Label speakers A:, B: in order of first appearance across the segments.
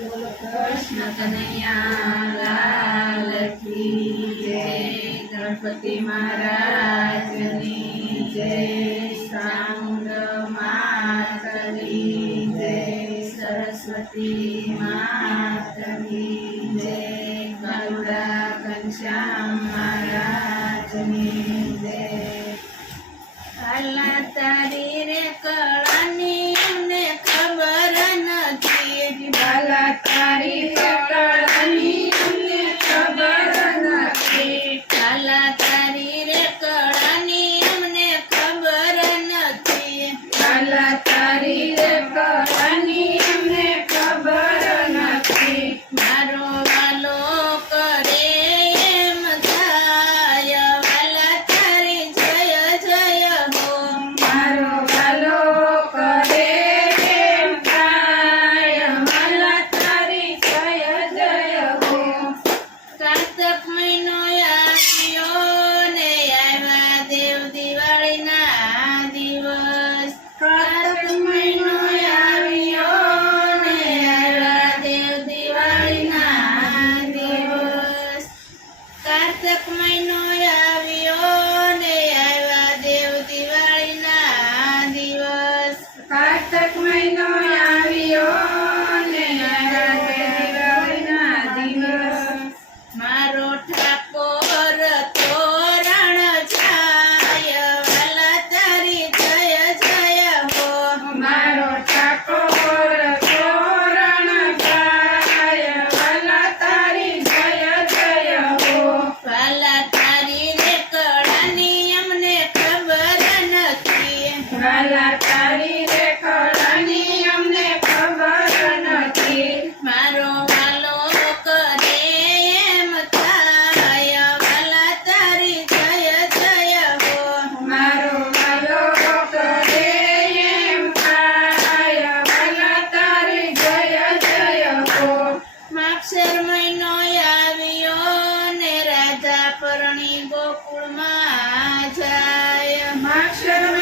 A: કૃષ્ણ કનૈયા લાલ કી જય ગણપતિ મહારાજની જય સાઉન્ડ માતની જય સરસ્વતી માતની પરણી ગોકુળમાં જાય. માક્ષર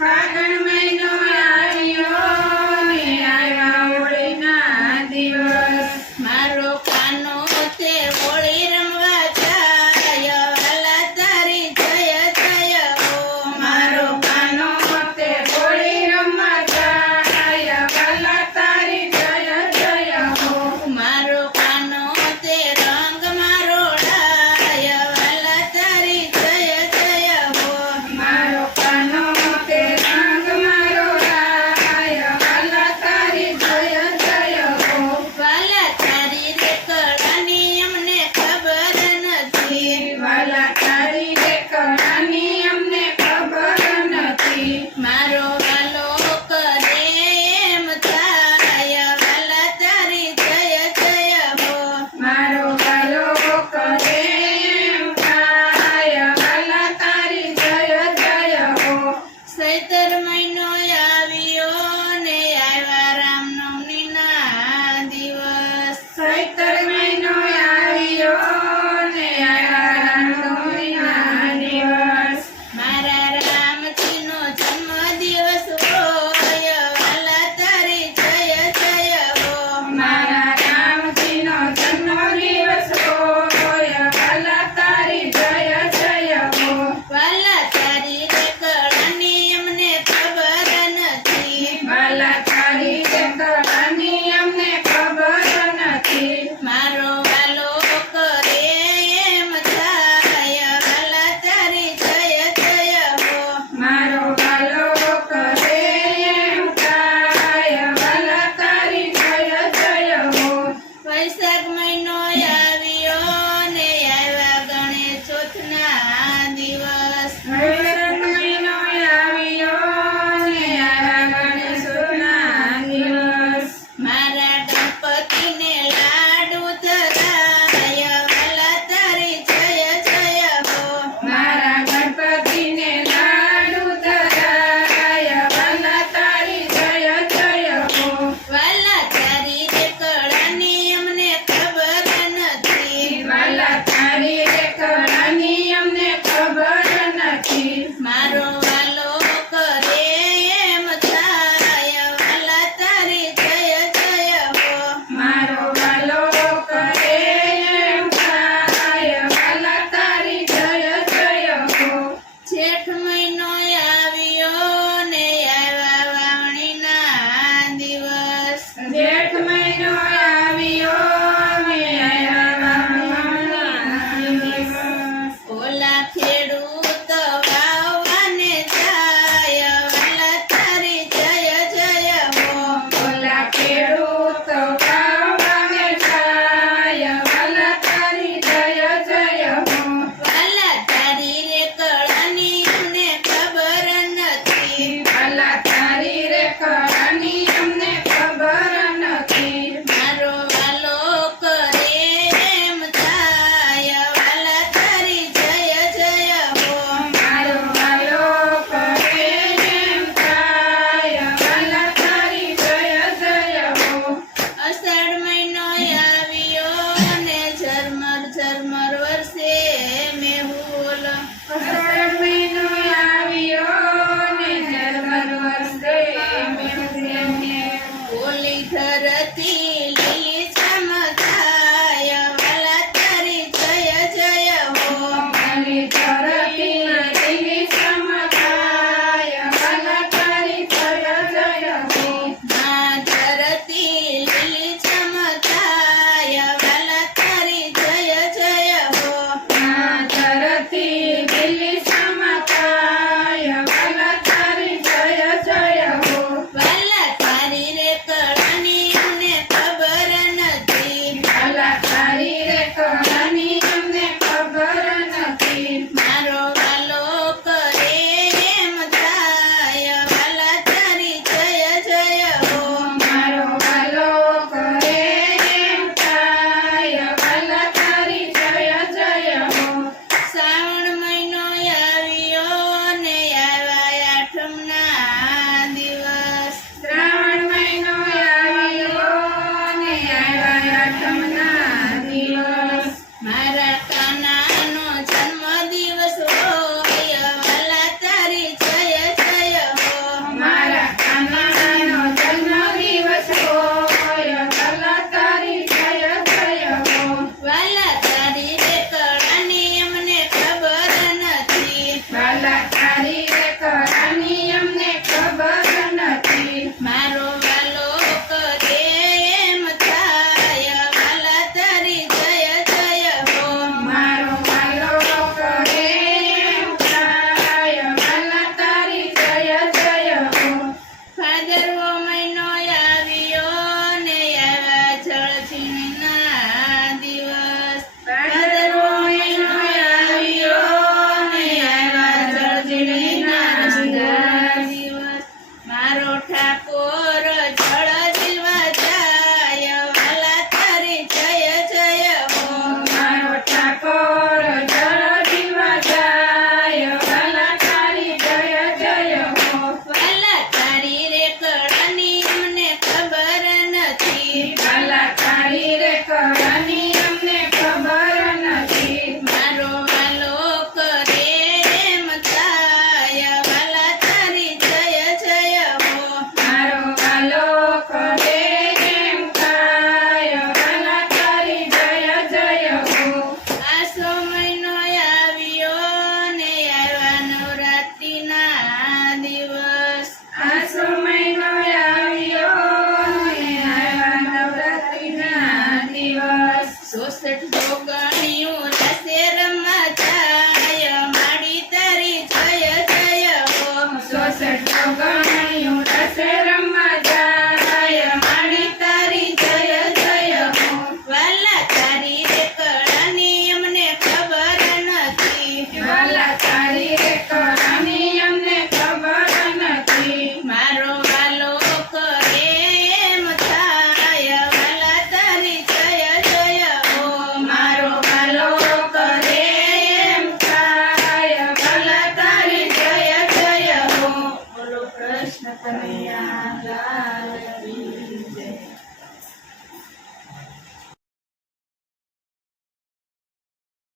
A: Friday